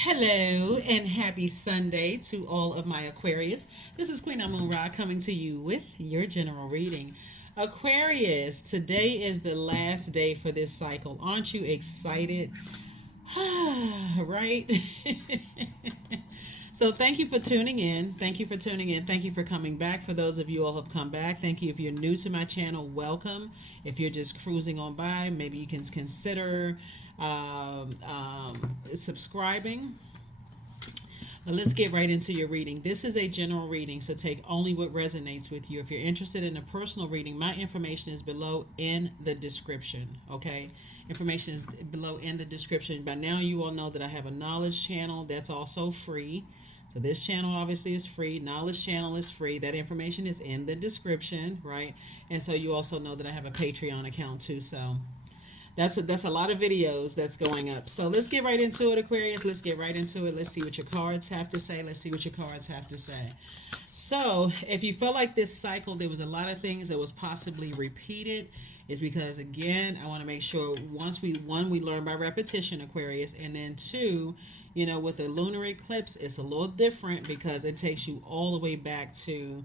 Hello and happy Sunday to all of my Aquarius. This is Queen Amun Ra coming to you with your general reading. Aquarius, today is the last day for this cycle. Aren't you excited? Right? So thank you for tuning in. Thank you for tuning in. Thank you for coming back. For those of you all who have come back, thank you. If you're new to my channel, welcome. If you're just cruising on by, maybe you can consider subscribing. But let's get right into your reading. This is a general reading, so take only what resonates with you. If you're interested in a personal reading, my information is below in the description. Okay? Information is below in the description. By now, you all know that I have a knowledge channel that's also free. So this channel obviously is free. Knowledge channel is free. That information is in the description, right? And so you also know that I have a Patreon account too. So that's a lot of videos that's going up. So let's get right into it, Aquarius. Let's get right into it. Let's see what your cards have to say. Let's see what your cards have to say. So if you felt like this cycle, there was a lot of things that was possibly repeated, is because, again, I want to make sure we learn by repetition, Aquarius, and then two, with a lunar eclipse, it's a little different because it takes you all the way back to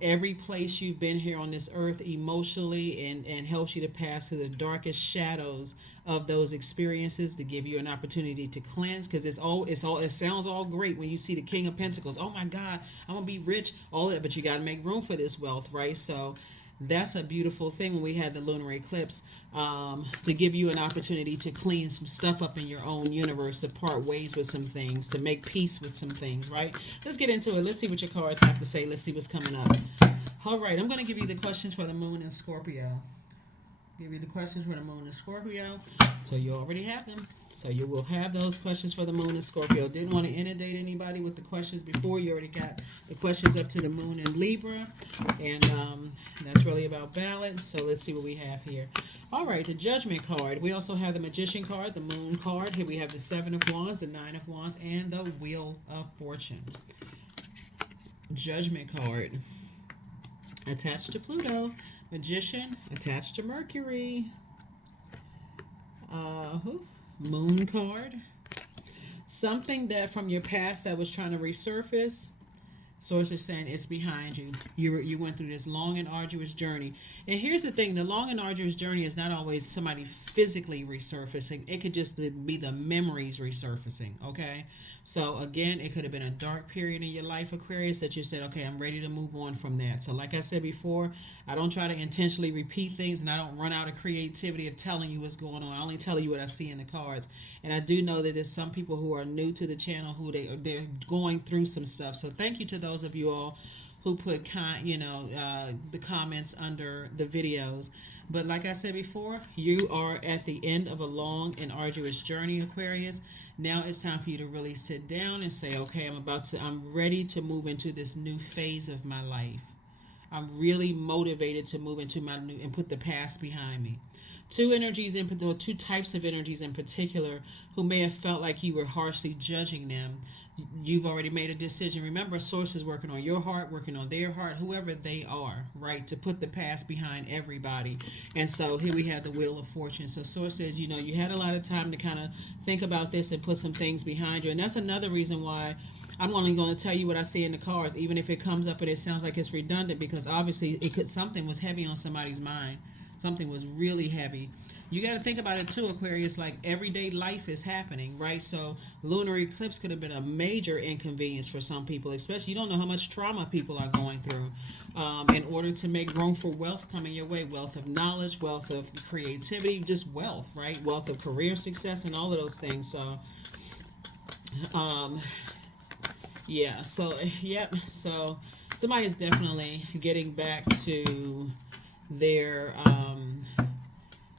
every place you've been here on this earth emotionally, and helps you to pass through the darkest shadows of those experiences to give you an opportunity to cleanse, because it sounds all great when you see the King of Pentacles. Oh my God, I'm gonna be rich, all that, but you got to make room for this wealth, right? So that's a beautiful thing when we had the lunar eclipse, to give you an opportunity to clean some stuff up in your own universe, to part ways with some things, to make peace with some things, right? Let's get into it. Let's see what your cards have to say. Let's see what's coming up. All right, I'm going to give you the questions for the moon and Scorpio. Give you the questions for the moon and Scorpio. So you already have them. So you will have those questions for the moon and Scorpio. Didn't want to inundate anybody with the questions before. You already got the questions up to the moon and Libra. And that's really about balance. So let's see what we have here. All right, the Judgment card. We also have the Magician card, the Moon card. Here we have the Seven of Wands, the Nine of Wands, and the Wheel of Fortune. Judgment card. Attached to Pluto. Magician attached to Mercury. Moon card. Something that from your past that was trying to resurface. Source is saying it's behind you. You went through this long and arduous journey. And here's the thing, the long and arduous journey is not always somebody physically resurfacing. It could just be the memories resurfacing, okay? So again, it could have been a dark period in your life, Aquarius, that you said, okay, I'm ready to move on from that. So like I said before, I don't try to intentionally repeat things, and I don't run out of creativity of telling you what's going on. I only tell you what I see in the cards. And I do know that there's some people who are new to the channel who they're going through some stuff. So thank you to those of you all who put the comments under the videos. But like I said before, you are at the end of a long and arduous journey, Aquarius. Now it's time for you to really sit down and say, okay, I'm ready to move into this new phase of my life. I'm really motivated to move into my new and put the past behind me. Two types of energies in particular who may have felt like you were harshly judging them. You've already made a decision. Remember, Source is working on your heart, working on their heart, whoever they are, right? To put the past behind everybody. And so here we have the Wheel of Fortune. So Source says, you had a lot of time to kind of think about this and put some things behind you. And that's another reason why I'm only going to tell you what I see in the cards, even if it comes up and it sounds like it's redundant, because obviously something was heavy on somebody's mind. Something was really heavy. You got to think about it too, Aquarius, like everyday life is happening, right? So lunar eclipse could have been a major inconvenience for some people, especially you don't know how much trauma people are going through, in order to make room for wealth coming your way, wealth of knowledge, wealth of creativity, just wealth, right? Wealth of career success and all of those things. So, yeah, so somebody is definitely getting back to their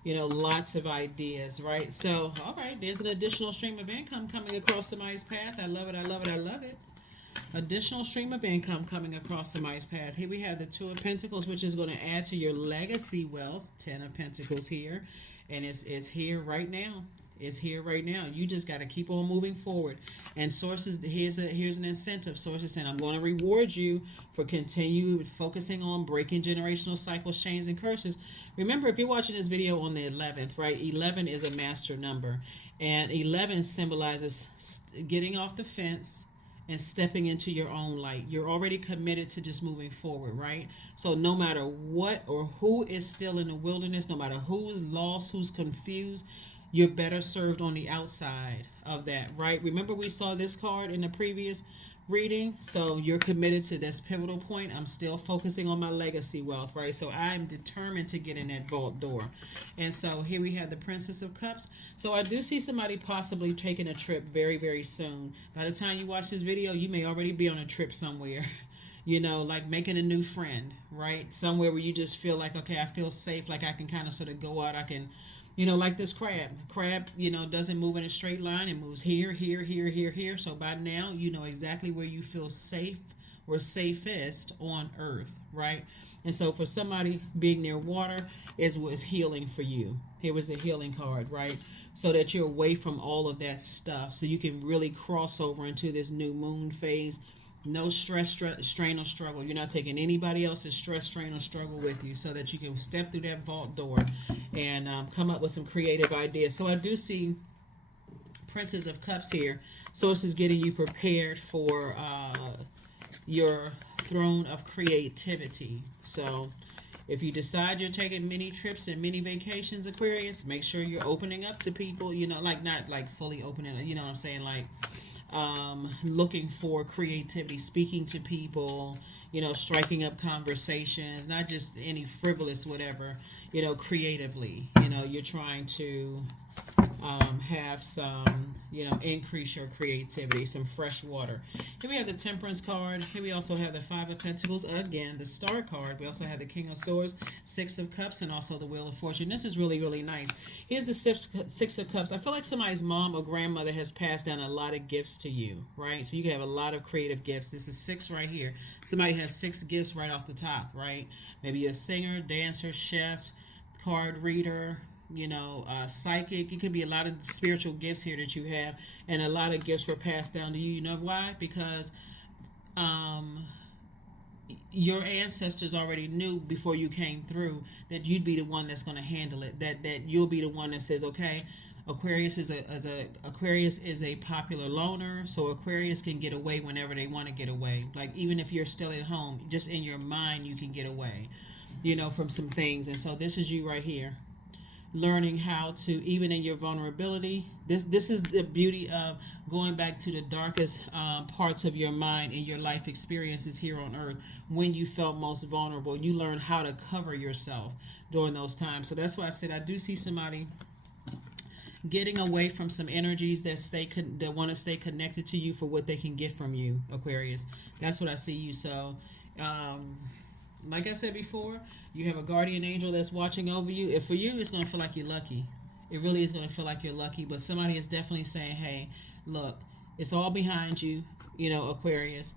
lots of ideas, right? So all right, there's an additional stream of income coming across somebody's path. I love it. Additional stream of income coming across somebody's path. Here we have the Two of Pentacles, which is going to add to your legacy wealth. Ten of Pentacles here, and it's here right now. It's here right now. You just got to keep on moving forward. And sources, here's an incentive. Sources saying, I'm going to reward you for continue focusing on breaking generational cycles, chains, and curses. Remember, if you're watching this video on the 11th, right? 11 is a master number, and 11 symbolizes getting off the fence and stepping into your own light. You're already committed to just moving forward, right? So no matter what or who is still in the wilderness, no matter who's lost, who's confused, you're better served on the outside of that, right? Remember we saw this card in the previous reading. So you're committed to this pivotal point. I'm still focusing on my legacy wealth, right? So I'm determined to get in that vault door. And so here we have the Princess of Cups. So I do see somebody possibly taking a trip very, very soon. By the time you watch this video, you may already be on a trip somewhere. Like making a new friend, right? Somewhere where you just feel like, okay, I feel safe, like I can kind of sort of go out, I can, like this crab. Crab, doesn't move in a straight line. It moves here, here, here, here, here. So by now, you know exactly where you feel safe or safest on earth, right? And so for somebody being near water was healing for you. Here was the healing card, right? So that you're away from all of that stuff. So you can really cross over into this new moon phase. No stress, strain, or struggle. You're not taking anybody else's stress, strain, or struggle with you, so that you can step through that vault door and come up with some creative ideas. So I do see Princess of Cups here. So this is getting you prepared for your throne of creativity. So if you decide you're taking many trips and many vacations, Aquarius, make sure you're opening up to people, like not like fully opening, what I'm saying, like looking for creativity, speaking to people, striking up conversations, not just any frivolous whatever, creatively. You're trying to have some, increase your creativity, some fresh water. Here we have the Temperance card. Here we also have the Five of Pentacles, again, the Star card. We also have the King of Swords, Six of Cups, and also the Wheel of Fortune. This is really, really nice. Here's the Six of Cups. I feel like somebody's mom or grandmother has passed down a lot of gifts to you, right? So you can have a lot of creative gifts. This is 6 right here. Somebody has 6 gifts right off the top, right? Maybe you're a singer, dancer, chef, card reader, psychic. It could be a lot of spiritual gifts here that you have, and a lot of gifts were passed down to you. You know why? Because your ancestors already knew before you came through that you'd be the one that's going to handle it. That you'll be the one that says, okay, Aquarius is a popular loner, so Aquarius can get away whenever they want to get away. Like even if you're still at home, just in your mind you can get away, from some things. And so this is you right here, learning how to, even in your vulnerability, this is the beauty of going back to the darkest parts of your mind and your life experiences here on earth. When you felt most vulnerable, you learn how to cover yourself during those times. So that's why I said I do see somebody getting away from some energies that want to stay connected to you for what they can get from you, Aquarius. That's what I see you. So like I said before, you have a guardian angel that's watching over you. If for you, it's going to feel like you're lucky. It really is going to feel like you're lucky. But somebody is definitely saying, hey, look, it's all behind you, Aquarius.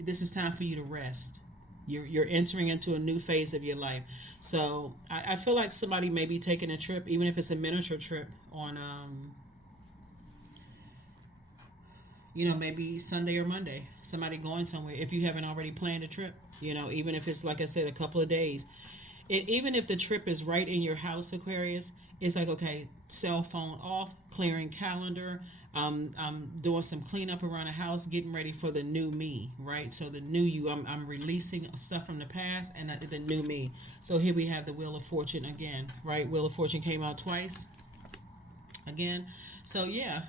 This is time for you to rest. You're entering into a new phase of your life. So I feel like somebody may be taking a trip, even if it's a miniature trip on, maybe Sunday or Monday. Somebody going somewhere if you haven't already planned a trip. Even if it's, like I said, a couple of days. Even if the trip is right in your house, Aquarius, it's like, okay, cell phone off, clearing calendar. I'm doing some cleanup around the house, getting ready for the new me, right? So the new you, I'm releasing stuff from the past and the new me. So here we have the Wheel of Fortune again, right? Wheel of Fortune came out twice again. So yeah,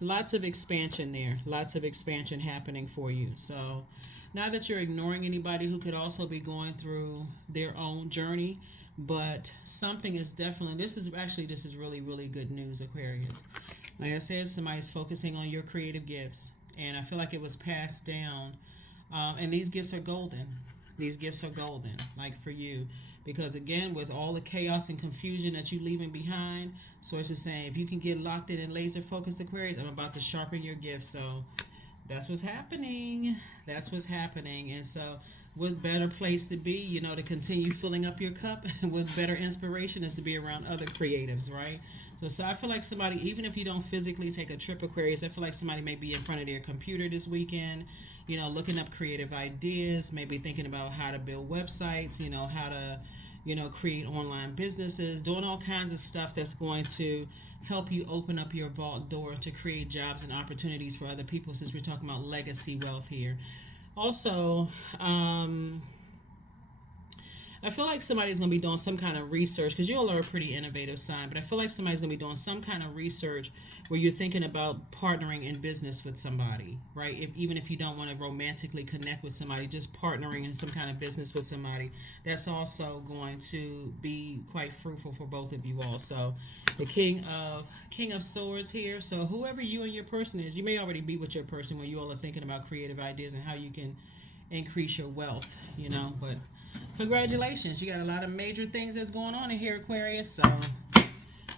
lots of expansion there. Lots of expansion happening for you. So not that you're ignoring anybody who could also be going through their own journey, but something is definitely, this is really, really good news, Aquarius. Like I said, somebody's focusing on your creative gifts, and I feel like it was passed down, and these gifts are golden. These gifts are golden, like for you, because again, with all the chaos and confusion that you're leaving behind, Source is saying, if you can get locked in and laser focused, Aquarius, I'm about to sharpen your gifts. So that's what's happening. That's what's happening. And so what better place to be, to continue filling up your cup? What better inspiration is to be around other creatives, right? So I feel like somebody, even if you don't physically take a trip, Aquarius, I feel like somebody may be in front of their computer this weekend, looking up creative ideas, maybe thinking about how to build websites, how to, create online businesses, doing all kinds of stuff that's going to help you open up your vault door to create jobs and opportunities for other people, since we're talking about legacy wealth here. Also, I feel like somebody's going to be doing some kind of research, because you all are a pretty innovative sign, but I feel like somebody's going to be doing some kind of research where you're thinking about partnering in business with somebody, right? Even if you don't want to romantically connect with somebody, just partnering in some kind of business with somebody, that's also going to be quite fruitful for both of you all. So the King of Swords here. So whoever you and your person is, you may already be with your person when you all are thinking about creative ideas and how you can increase your wealth, but congratulations, you got a lot of major things that's going on in here, Aquarius. So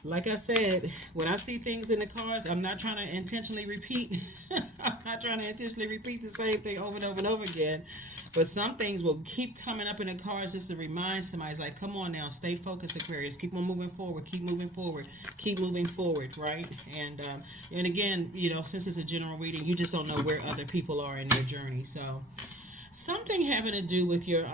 like I said, when I see things in the cards, I'm not trying to intentionally repeat I'm not trying to intentionally repeat the same thing over and over and over again, but some things will keep coming up in the cards just to remind somebody. It's like, come on now, stay focused, Aquarius, keep on moving forward, keep moving forward, keep moving forward, right? And again, since it's a general reading, you just don't know where other people are in their journey. So something having to do with your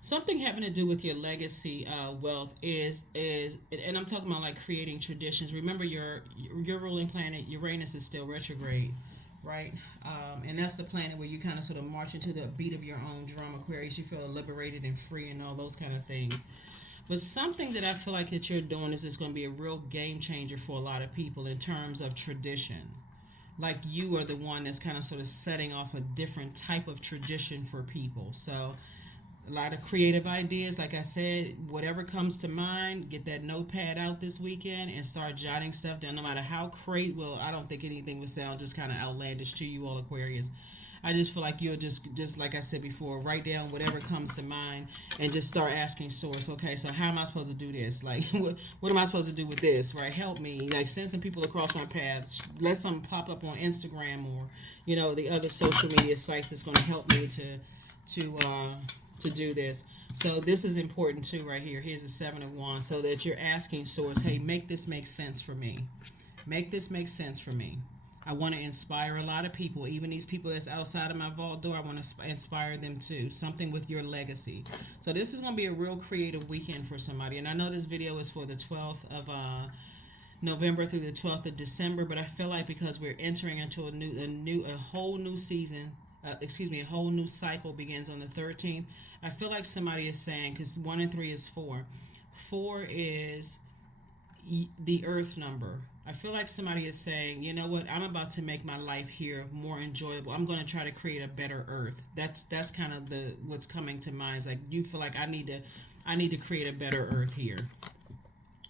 something having to do with your legacy wealth is, and I'm talking about like creating traditions. Remember, your ruling planet Uranus is still retrograde, right? And that's the planet where you kind of sort of march into the beat of your own drum, Aquarius. You feel liberated and free and all those kind of things. But something that I feel like that you're doing is just going to be a real game changer for a lot of people in terms of tradition. Like you are the one that's kind of sort of setting off a different type of tradition for people. So a lot of creative ideas, like I said, whatever comes to mind, get that notepad out this weekend and start jotting stuff down, no matter how crazy. Well, I don't think anything would sound just kind of outlandish to you all, Aquarius. I just feel like you'll just like I said before, write down whatever comes to mind and just start asking source. Okay, so how am I supposed to do this? Like, what am I supposed to do with this? Right? Help me. Like, send some people across my path. Let some pop up on Instagram or the other social media sites that's going to help me to do this. So this is important too, right here. Here's the 7 of Wands, so that you're asking source, hey, make this make sense for me. Make this make sense for me. I want to inspire a lot of people, even these people that's outside of my vault door. I want to inspire them too. Something with your legacy. So this is going to be a real creative weekend for somebody. And I know this video is for the 12th of November through the 12th of December, but I feel like because we're entering into a whole new season, a whole new cycle begins on the 13th. I feel like somebody is saying, because 1 and 3 is 4. 4 is the earth number. I feel like somebody is saying, you know what, I'm about to make my life here more enjoyable. I'm going to try to create a better earth. That's kind of what's coming to mind. It's like you feel like I need to create a better earth here.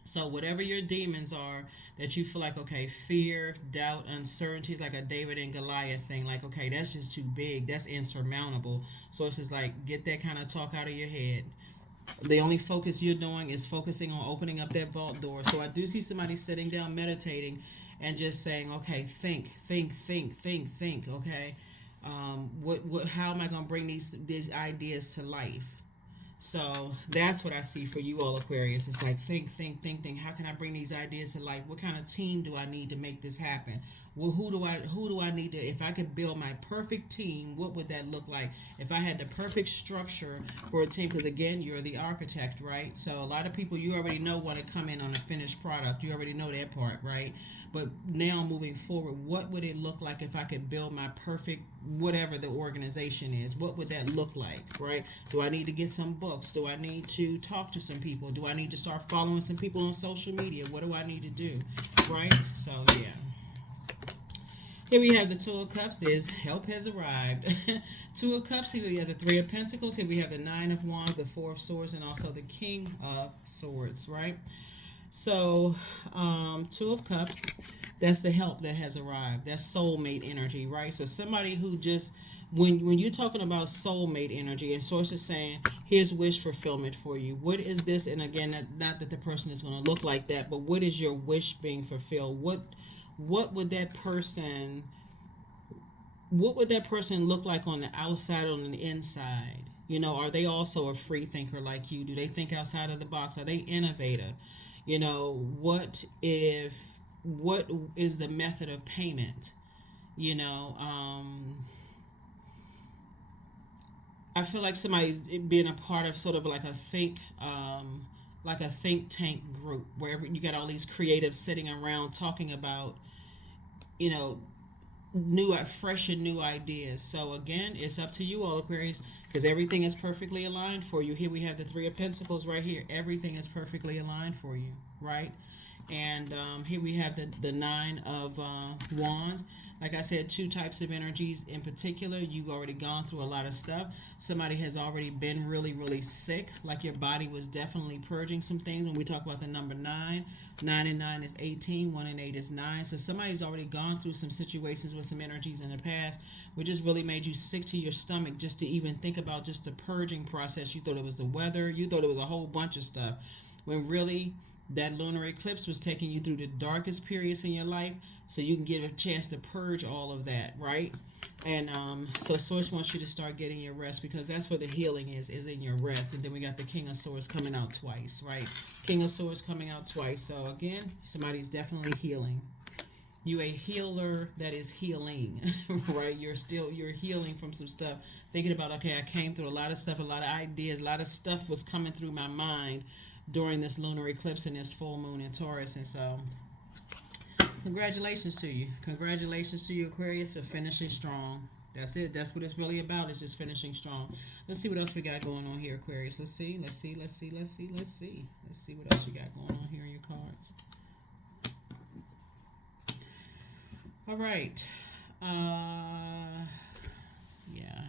So whatever your demons are that you feel like, okay, fear, doubt, uncertainty is like a David and Goliath thing. Like, okay, that's just too big. That's insurmountable. So it's just like, get that kind of talk out of your head. The only focus you're doing is focusing on opening up that vault door. So I do see somebody sitting down, meditating, and just saying, okay, think, okay? How am I going to bring these ideas to life? So that's what I see for you all, Aquarius. It's like think. How can I bring these ideas to life? What kind of team do I need to make this happen? Well, who do I need to? If I could build my perfect team, what would that look like? If I had the perfect structure for a team, because again, you're the architect, right? So a lot of people, you already know want to come in on a finished product. You already know that part, right? But now moving forward, what would it look like if I could build my perfect, whatever the organization is? What would that look like, right? Do I need to get some books? Do I need to talk to some people? Do I need to start following some people on social media? What do I need to do, right? So, yeah. Here we have the 2 of Cups. There's help has arrived. 2 of Cups. Here we have the 3 of Pentacles. Here we have the 9 of Wands, the 4 of Swords, and also the King of Swords, right? So, 2 of Cups, that's the help that has arrived. That's soulmate energy, right? So somebody who just, when you're talking about soulmate energy, and Source is saying, here's wish fulfillment for you. What is this? And again, not that the person is going to look like that, but what is your wish being fulfilled? What would that person what would that person look like on the outside, on the inside? Are they also a free thinker like you? Do they think outside of the box? Are they innovative? What is the method of payment? You know, I feel like somebody's being a part of sort of like a think tank group where you got all these creatives sitting around talking about, you know, fresh and new ideas. So again, it's up to you all, Aquarius, because everything is perfectly aligned for you. Here we have the Three of Pentacles right here. Everything is perfectly aligned for you, right? And here we have the Nine of Wands. Like I said, two types of energies in particular. You've already gone through a lot of stuff. Somebody has already been really, really sick. Like your body was definitely purging some things. When we talk about the number 9, 9 and 9 is 18, 1 and 8 is 9. So somebody's already gone through some situations with some energies in the past, which just really made you sick to your stomach just to even think about just the purging process. You thought it was the weather. You thought it was a whole bunch of stuff. When really that lunar eclipse was taking you through the darkest periods in your life so you can get a chance to purge all of that, right? And so Source wants you to start getting your rest, because that's where the healing is in your rest. And then we got the King of Swords coming out twice, right? King of Swords coming out twice. So again, somebody's definitely healing. You a healer that is healing, right? You're healing from some stuff. Thinking about, okay, I came through a lot of stuff, a lot of ideas, a lot of stuff was coming through my mind during this lunar eclipse and this full moon in Taurus. And so congratulations to you. Congratulations to you, Aquarius, for finishing strong. That's it. That's what it's really about, is just finishing strong. Let's see what else we got going on here, Aquarius. Let's see what else you got going on here in your cards. All right. Yeah.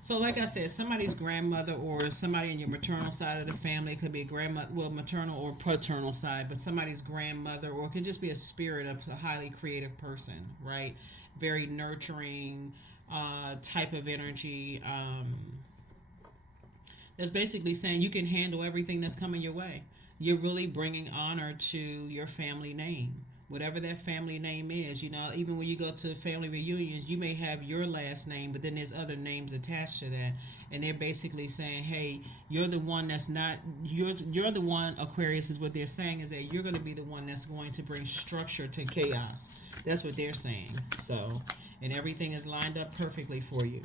So like I said, somebody's grandmother or somebody in your maternal side of the family, it could be a grandmother, well, maternal or paternal side, but somebody's grandmother, or it could just be a spirit of a highly creative person, right? Very nurturing type of energy. That's basically saying you can handle everything that's coming your way. You're really bringing honor to your family name. Whatever that family name is, even when you go to family reunions, you may have your last name, but then there's other names attached to that. And they're basically saying, hey, you're the one that's not, you're the one, Aquarius, is what they're saying, is that you're going to be the one that's going to bring structure to chaos. That's what they're saying. So, and everything is lined up perfectly for you.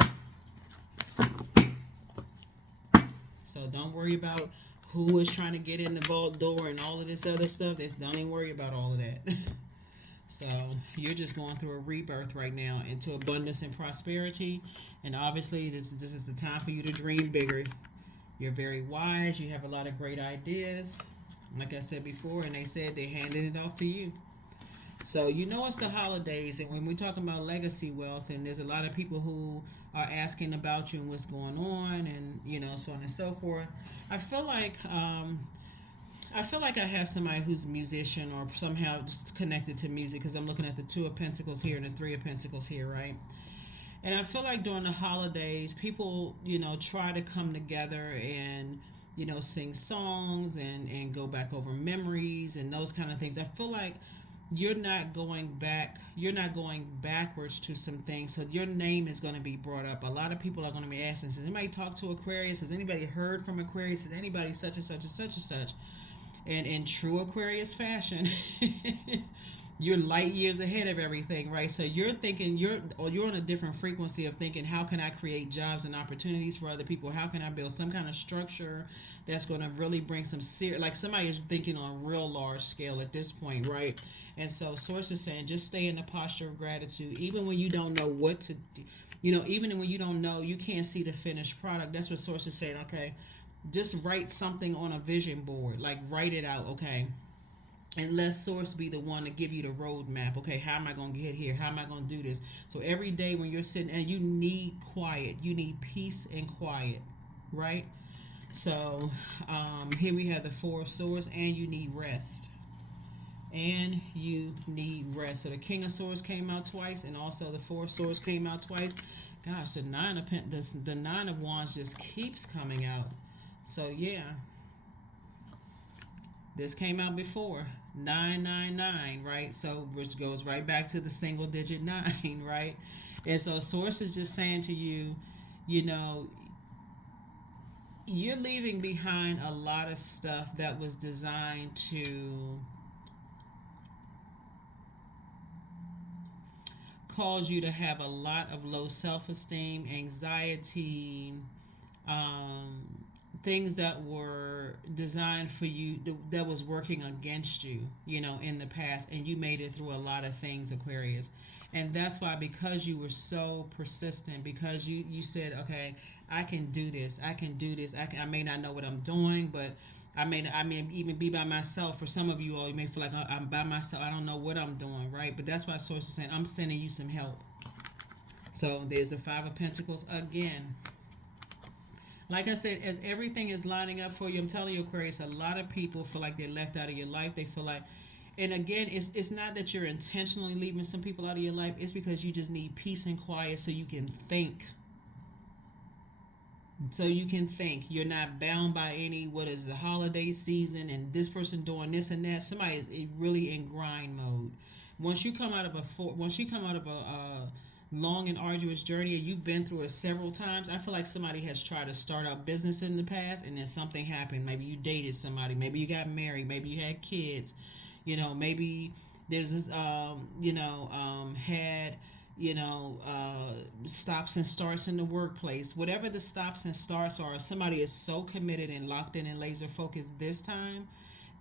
So don't worry about who is trying to get in the vault door and all of this other stuff. Don't even worry about all of that. So you're just going through a rebirth right now into abundance and prosperity. And obviously this is the time for you to dream bigger. You're very wise. You have a lot of great ideas. Like I said before, and they said they're handing it off to you. So it's the holidays, and when we're talking about legacy wealth, and there's a lot of people who are asking about you and what's going on, and so on and so forth. I feel like I have somebody who's a musician or somehow just connected to music, because I'm looking at the Two of Pentacles here and the Three of Pentacles here, right? And I feel like during the holidays, people, try to come together and, sing songs and go back over memories and those kind of things. I feel like you're not going backwards to some things, so your name is going to be brought up. A lot of people are going to be asking, has anybody talked to Aquarius? Has anybody heard from Aquarius? Has anybody such and such and such and such? And in true Aquarius fashion, you're light years ahead of everything, right? So you're thinking, you're on a different frequency of thinking, how can I create jobs and opportunities for other people? How can I build some kind of structure that's going to really bring some like somebody is thinking on a real large scale at this point, right? And so Source is saying, just stay in the posture of gratitude, even when you don't know what to do. Even when you don't know, you can't see the finished product. That's what Source is saying. Okay, just write something on a vision board, like write it out, okay? And let Source be the one to give you the roadmap. Okay, how am I going to get here? How am I going to do this? So every day when you're sitting, and you need quiet, you need peace and quiet, right? So here we have the Four of Swords, and you need rest. And you need rest. So the King of Swords came out twice, and also the Four of Swords came out twice. Gosh, the Nine of Wands just keeps coming out. So yeah. This came out before 999, right? So which goes right back to the single digit nine, right? And so source is just saying to you, you know, you're leaving behind a lot of stuff that was designed to cause you to have a lot of low self-esteem, anxiety, um, things that were designed for you, that was working against you, in the past, and you made it through a lot of things, Aquarius. And that's why, because you were so persistent, because you said, okay, I can do this, I can do this, I may not know what I'm doing, but I may even be by myself. For some of you all, you may feel like, "Oh, I'm by myself, I don't know what I'm doing," right? But that's why source is saying, I'm sending you some help. So there's the Five of Pentacles again. Like I said, as everything is lining up for you, I'm telling you, Aquarius, a lot of people feel like they're left out of your life. They feel like, and again, it's not that you're intentionally leaving some people out of your life. It's because you just need peace and quiet so you can think. So you can think. You're not bound by what is the holiday season and this person doing this and that. Somebody is really in grind mode. Once you come out of a long and arduous journey, and you've been through it several times, I feel like somebody has tried to start up business in the past, and then something happened. Maybe you dated somebody, maybe you got married, maybe you had kids, maybe there's this had stops and starts in the workplace. Whatever the stops and starts are, somebody is so committed and locked in and laser focused this time.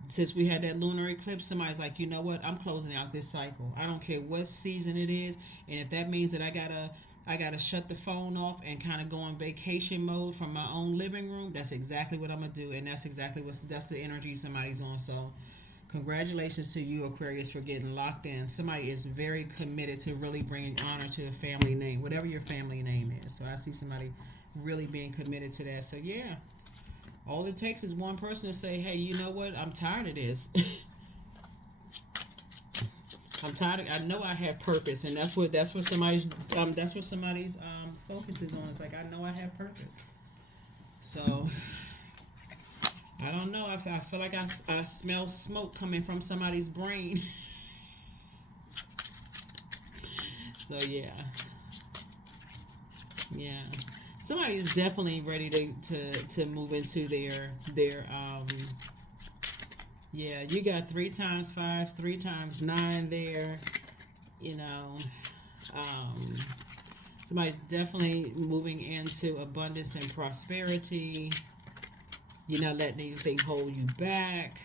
Since we had that lunar eclipse, somebody's like, you know what, I'm closing out this cycle. I don't care what season it is, and if that means that I gotta shut the phone off and kind of go on vacation mode from my own living room, that's exactly what I'm gonna do, and that's the energy somebody's on. So congratulations to you, Aquarius, for getting locked in. Somebody is very committed to really bringing honor to the family name, whatever your family name is. So I see somebody really being committed to that. So yeah. All it takes is one person to say, hey, you know what? I'm tired of this. I'm tired I know I have purpose, and that's what somebody's focus is on. It's like, I know I have purpose. So I don't know. I feel like I smell smoke coming from somebody's brain. So yeah. Somebody is definitely ready to move into their you got 3 times 5s, 3 times 9 there. Somebody's definitely moving into abundance and prosperity. You're not letting anything hold you back.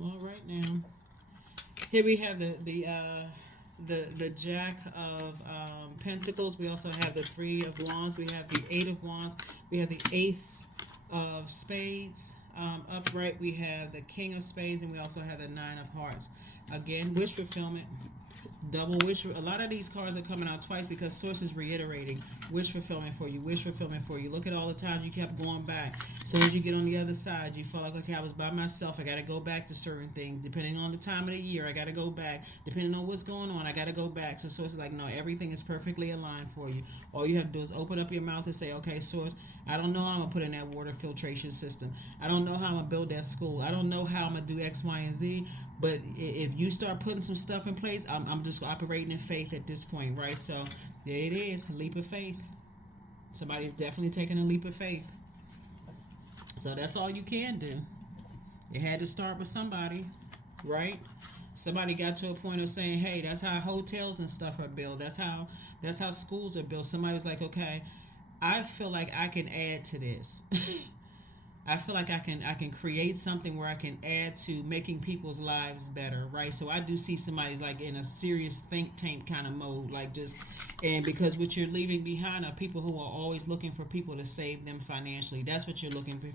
All right now. Here we have the Jack of Pentacles. We also have the 3 of Wands. We have the 8 of Wands. We have the Ace of Spades. Upright, we have the King of Spades, and we also have the 9 of Hearts. Again, wish fulfillment. Double wish. A lot of these cards are coming out twice because source is reiterating wish fulfillment for you. Wish fulfillment for you. Look at all the times you kept going back. As soon as you get on the other side, you feel like, okay, I was by myself. I got to go back to certain things. Depending on the time of the year, I got to go back. Depending on what's going on, I got to go back. So source is like, no, everything is perfectly aligned for you. All you have to do is open up your mouth and say, okay, source, I don't know how I'm going to put in that water filtration system. I don't know how I'm going to build that school. I don't know how I'm going to do X, Y, and Z. But if you start putting some stuff in place, I'm just operating in faith at this point, right? So there it is, a leap of faith. Somebody's definitely taking a leap of faith. So that's all you can do. It had to start with somebody, right? Somebody got to a point of saying, hey, that's how hotels and stuff are built. That's how schools are built. Somebody was like, okay, I feel like I can add to this. I feel like I can create something where I can add to making people's lives better, right? So I do see somebody's like in a serious think tank kind of mode, like and because what you're leaving behind are people who are always looking for people to save them financially. That's what you're looking for.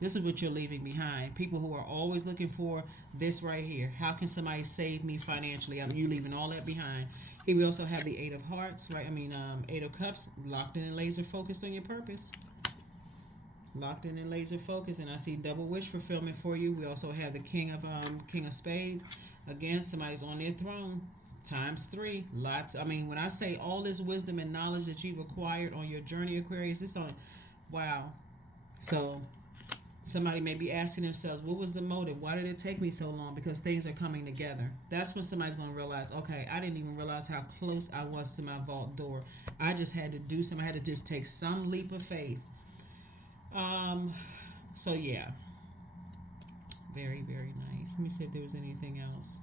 This is what you're leaving behind. People who are always looking for this right here. How can somebody save me financially? You leaving all that behind. Here we also have the 8 of Hearts, right? 8 of Cups, locked in and laser focused on your purpose. Locked in and laser focused, and I see double wish fulfillment for you. We also have the King of Spades. Again, somebody's on their throne. Times 3. Lots. When I say all this wisdom and knowledge that you've acquired on your journey, Aquarius, it's on Wow. So somebody may be asking themselves, what was the motive? Why did it take me so long? Because things are coming together. That's when somebody's going to realize, okay, I didn't even realize how close I was to my vault door. I just had to do something. I had to just take some leap of faith. Um, so yeah, very, very nice. Let me see if there was anything else.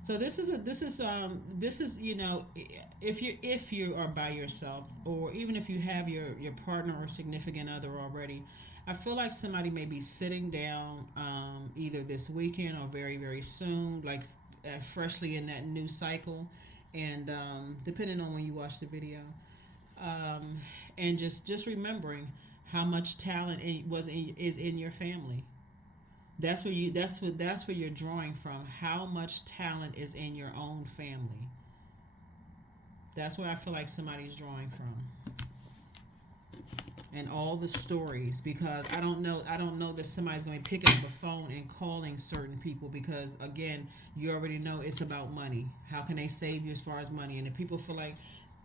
So this is if you are by yourself, or even if you have your partner or significant other already, I feel like somebody may be sitting down either this weekend or very very soon, like freshly in that new cycle, and depending on when you watch the video, um, and just remembering how much talent is in your family. That's where you're drawing from. How much talent is in your own family? That's where I feel like somebody's drawing from. And all the stories, because I don't know that somebody's going to pick up the phone and calling certain people, because again, you already know it's about money. How can they save you as far as money? And if people feel like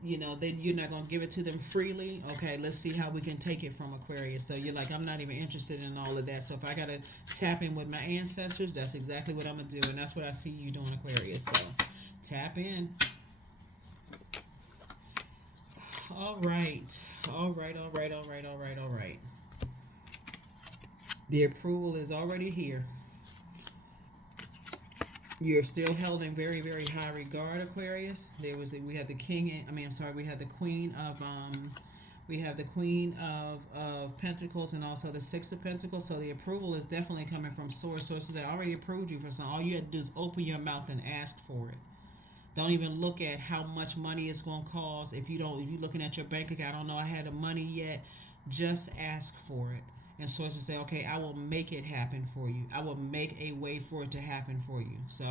you're not going to give it to them freely, okay, let's see how we can take it from Aquarius. So you're like, I'm not even interested in all of that. So if I got to tap in with my ancestors, that's exactly what I'm going to do. And that's what I see you doing, Aquarius. So tap in. All right. All right, all right, all right, all right, all right. The approval is already here. You're still held in very, very high regard, Aquarius. We had the king. I mean, I'm sorry. We have the queen of Pentacles, and also the Six of Pentacles. So the approval is definitely coming from sources that already approved you for something. All you have to do is open your mouth and ask for it. Don't even look at how much money it's going to cost. If you're looking at your bank account, I don't know I had the money yet. Just ask for it. And sources say, okay, I will make it happen for you. I will make a way for it to happen for you. So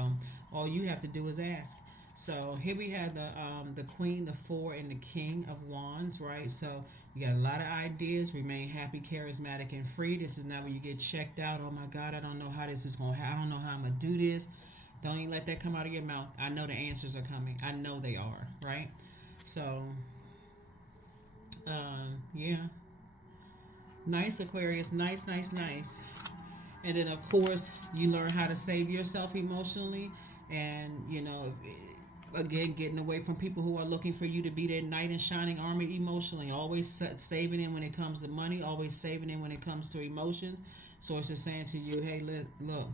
all you have to do is ask. So here we have the Queen, the Four, and the King of Wands, right? So you got a lot of ideas. Remain happy, charismatic, and free. This is not where you get checked out. Oh my God, I don't know how this is going to happen. I don't know how I'm going to do this. Don't even let that come out of your mouth. I know the answers are coming. I know they are, right? So, yeah. Nice, Aquarius. Nice, nice, nice. And then, of course, you learn how to save yourself emotionally. And, again, getting away from people who are looking for you to be their knight in shining armor emotionally. Always saving in when it comes to money. Always saving in when it comes to emotions. So it's just saying to you, hey, look,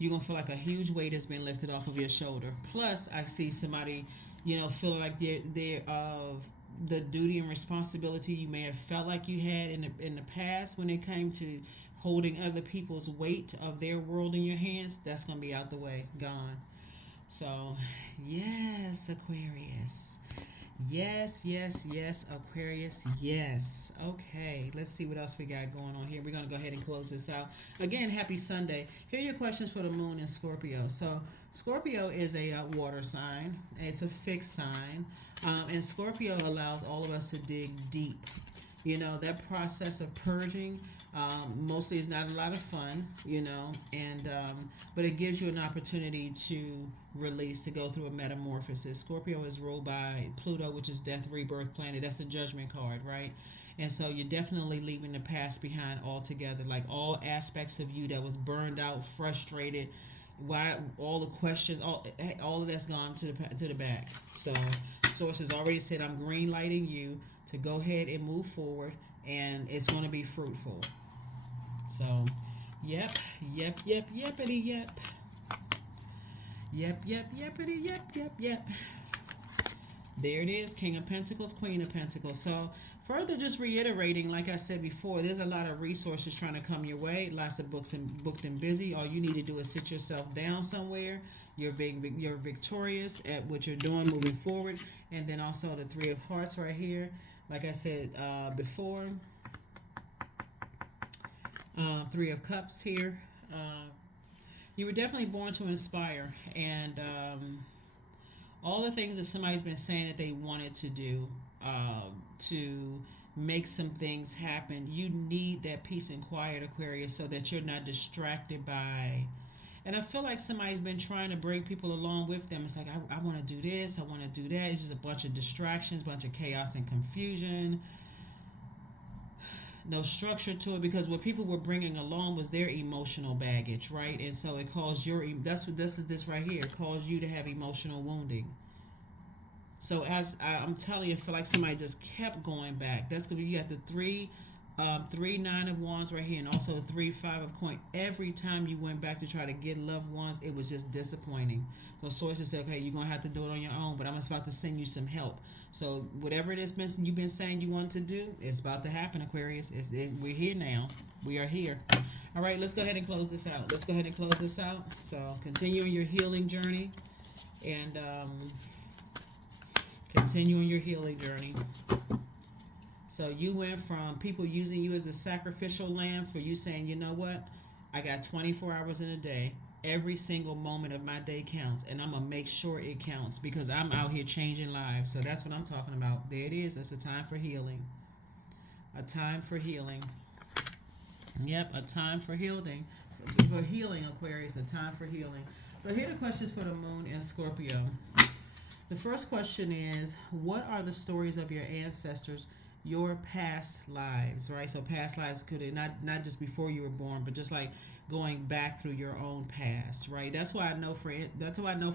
you're going to feel like a huge weight has been lifted off of your shoulder. Plus, I see somebody, feeling like they're of the duty and responsibility you may have felt like you had in the past when it came to holding other people's weight of their world in your hands. That's going to be out the way, gone. So, yes, Aquarius. Yes, yes, yes, Aquarius, yes. Okay, let's see what else we got going on here. We're going to go ahead and close this out. Again, happy Sunday. Here are your questions for the moon in Scorpio. So, Scorpio is a water sign, it's a fixed sign, and Scorpio allows all of us to dig deep. That process of purging mostly is not a lot of fun, and but it gives you an opportunity to release, to go through a metamorphosis. Scorpio is ruled by Pluto, which is death, rebirth planet. That's a judgment card, right? And so you're definitely leaving the past behind altogether, like all aspects of you that was burned out, frustrated. Why all the questions, all of that's gone to the back. So sources already said, I'm green lighting you to go ahead and move forward, and it's going to be fruitful. So, yep, yepity, yep. Yep, yepity, yep. There it is, King of Pentacles, Queen of Pentacles. So, further just reiterating, like I said before, there's a lot of resources trying to come your way. Lots of books and booked and busy. All you need to do is sit yourself down somewhere. You're victorious at what you're doing moving forward. And then also the Three of Hearts right here. Like I said before, Three of Cups here. You were definitely born to inspire, and all the things that somebody's been saying that they wanted to do to make some things happen. You need that peace and quiet, Aquarius, so that you're not distracted by. And I feel like somebody's been trying to bring people along with them. It's like, I want to do this, I want to do that. It's just a bunch of distractions, bunch of chaos and confusion. no structure to it, because what people were bringing along was their emotional baggage, right? And so it caused that's what this right here, it caused you to have emotional wounding. So as I'm telling you, I feel like somebody just kept going back. That's gonna be, you got the three nine of wands right here, and also three five of coin. Every time you went back to try to get loved ones, it was just disappointing. So sources say, okay, you're gonna have to do it on your own, but I'm about to send you some help. So whatever it is you've been saying you want to do, it's about to happen, Aquarius. We're here now. We are here. All right, let's go ahead and close this out. So continue on your healing journey, and continue on your healing journey. So you went from people using you as a sacrificial lamb, for you saying, you know what, I got 24 hours in a day. Every single moment of my day counts, and I'm going to make sure it counts, because I'm out here changing lives. So that's what I'm talking about. There it is. That's a time for healing. A time for healing. Yep, a time for healing. For healing, Aquarius, a time for healing. So here are the questions for the moon in Scorpio. The first question is, what are the stories of your ancestors, your past lives, right? So past lives could not just before you were born, but just like going back through your own past, right? That's why I know for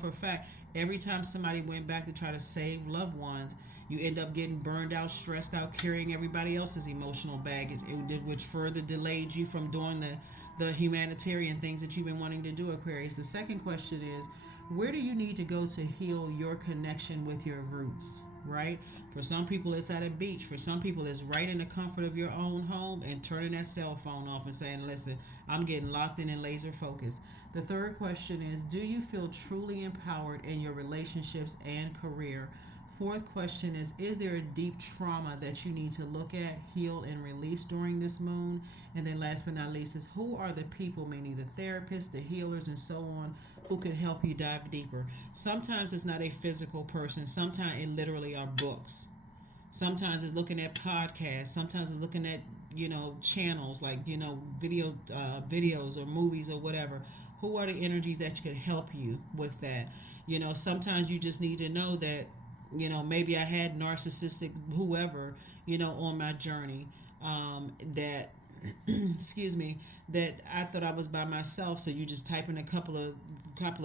a fact, every time somebody went back to try to save loved ones, you end up getting burned out, stressed out, carrying everybody else's emotional baggage, which further delayed you from doing the humanitarian things that you've been wanting to do, Aquarius. The second question is, where do you need to go to heal your connection with your roots, right? For some people, it's at a beach. For some people, it's right in the comfort of your own home and turning that cell phone off and saying, listen, I'm getting locked in and laser focused. The third question is, do you feel truly empowered in your relationships and career? Fourth question is there a deep trauma that you need to look at, heal, and release during this moon? And then last but not least is, who are the people, meaning the therapists, the healers, and so on, who can help you dive deeper? Sometimes it's not a physical person. Sometimes it literally are books. Sometimes it's looking at podcasts. Sometimes it's looking at, channels like, videos or movies or whatever. Who are the energies that could help you with that? Sometimes you just need to know that, maybe I had narcissistic whoever, on my journey, that, excuse me, that I thought I was by myself. So you just type in a couple of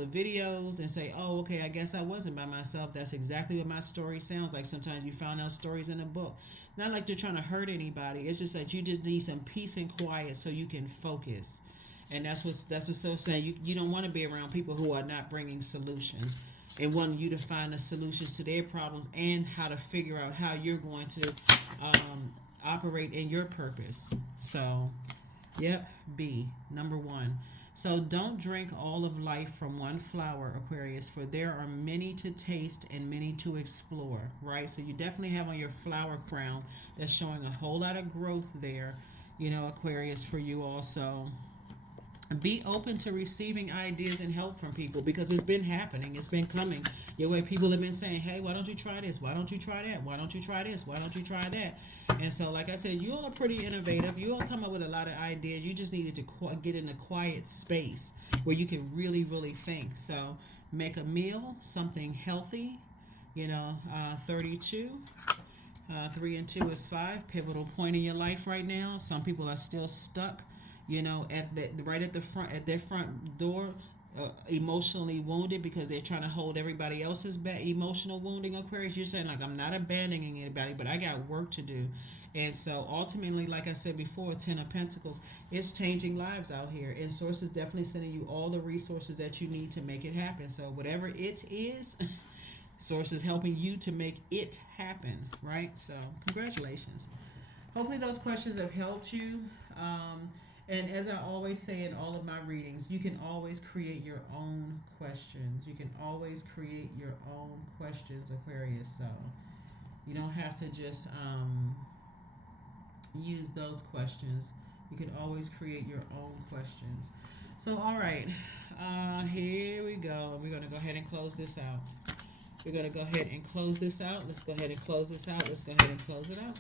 videos and say, oh, okay, I guess I wasn't by myself. That's exactly what my story sounds like. Sometimes you found out stories in a book. Not like they're trying to hurt anybody. It's just that you just need some peace and quiet so you can focus. And that's what's so saying. You don't want to be around people who are not bringing solutions and wanting you to find the solutions to their problems and how to figure out how you're going to operate in your purpose. So, yep, B, number 1. So don't drink all of life from one flower, Aquarius, for there are many to taste and many to explore, right? So you definitely have on your flower crown that's showing a whole lot of growth there, Aquarius, for you also. Be open to receiving ideas and help from people, because it's been happening. It's been coming your way. People have been saying, hey, why don't you try this? Why don't you try that? Why don't you try this? Why don't you try that? And so, like I said, you all are pretty innovative. You all come up with a lot of ideas. You just needed to get in a quiet space where you can really, really think. So make a meal, something healthy, 32. 3 and 2 is 5. Pivotal point in your life right now. Some people are still stuck, at their front door, emotionally wounded because they're trying to hold everybody else's emotional wounding. Aquarius, you're saying, like, I'm not abandoning anybody, but I got work to do. And so ultimately, like I said before, 10 of Pentacles, it's changing lives out here, and Source is definitely sending you all the resources that you need to make it happen. So whatever it is, Source is helping you to make it happen, right? So congratulations. Hopefully those questions have helped you. And as I always say in all of my readings, you can always create your own questions. You can always create your own questions, Aquarius. So you don't have to just use those questions. You can always create your own questions. So, all right, here we go. We're going to go ahead and close this out. Let's go ahead and close this out. Let's go ahead and close it out.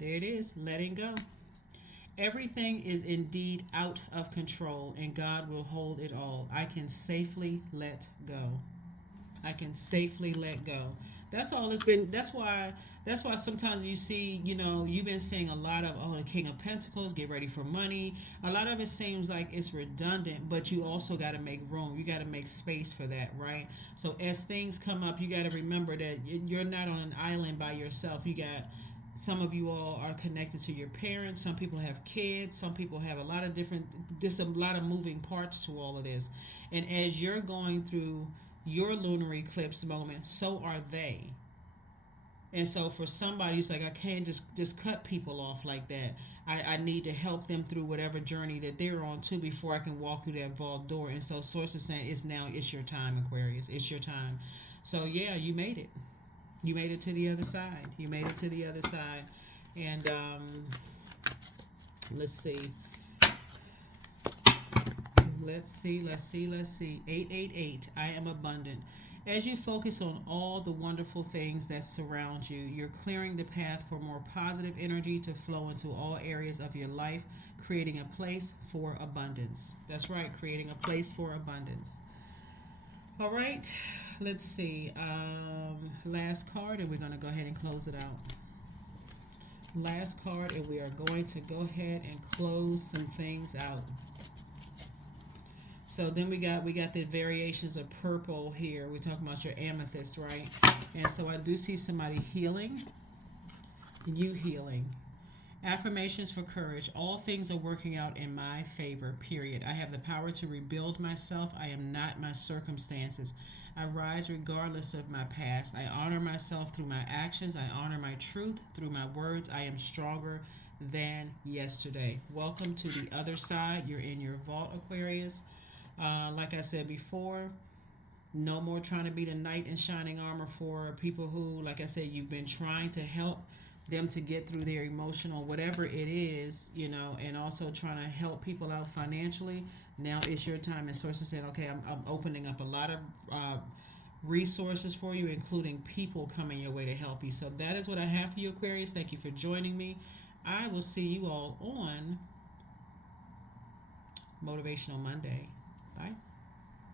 There it is, letting go. Everything is indeed out of control, and God will hold it all. I can safely let go. That's all it's been. That's why sometimes you see, you've been seeing a lot of, oh, the King of Pentacles, get ready for money. A lot of it seems like it's redundant, but you also got to make room. You got to make space for that, right? So as things come up, you got to remember that you're not on an island by yourself. You got, some of you all are connected to your parents. Some people have kids. Some people have a lot of different, just a lot of moving parts to all of this. And as you're going through your lunar eclipse moment, so are they. And so for somebody who's like, I can't just cut people off like that. I need to help them through whatever journey that they're on too before I can walk through that vault door. And so Source is saying, it's your time, Aquarius. It's your time. So yeah, you made it. You made it to the other side. You made it to the other side. And let's see. Let's see. 888. I am abundant. As you focus on all the wonderful things that surround you, you're clearing the path for more positive energy to flow into all areas of your life, creating a place for abundance. That's right, creating a place for abundance. All right, let's see. Last card, and we're going to go ahead and close it out. Last card, and we are going to go ahead and close some things out. So then we got the variations of purple here. We're talking about your amethyst, right? And so I do see somebody healing, you healing. Affirmations for courage. All things are working out in my favor, period. I have the power to rebuild myself. I am not my circumstances. I rise regardless of my past. I honor myself through my actions. I honor my truth through my words. I am stronger than yesterday. Welcome to the other side. You're in your vault, Aquarius. Like I said before, no more trying to be the knight in shining armor for people who, like I said, you've been trying to help them to get through their emotional, whatever it is, and also trying to help people out financially. Now it's your time. And Source is saying, okay, I'm opening up a lot of resources for you, including people coming your way to help you. So that is what I have for you, Aquarius. Thank you for joining me. I will see you all on Motivational Monday. Bye.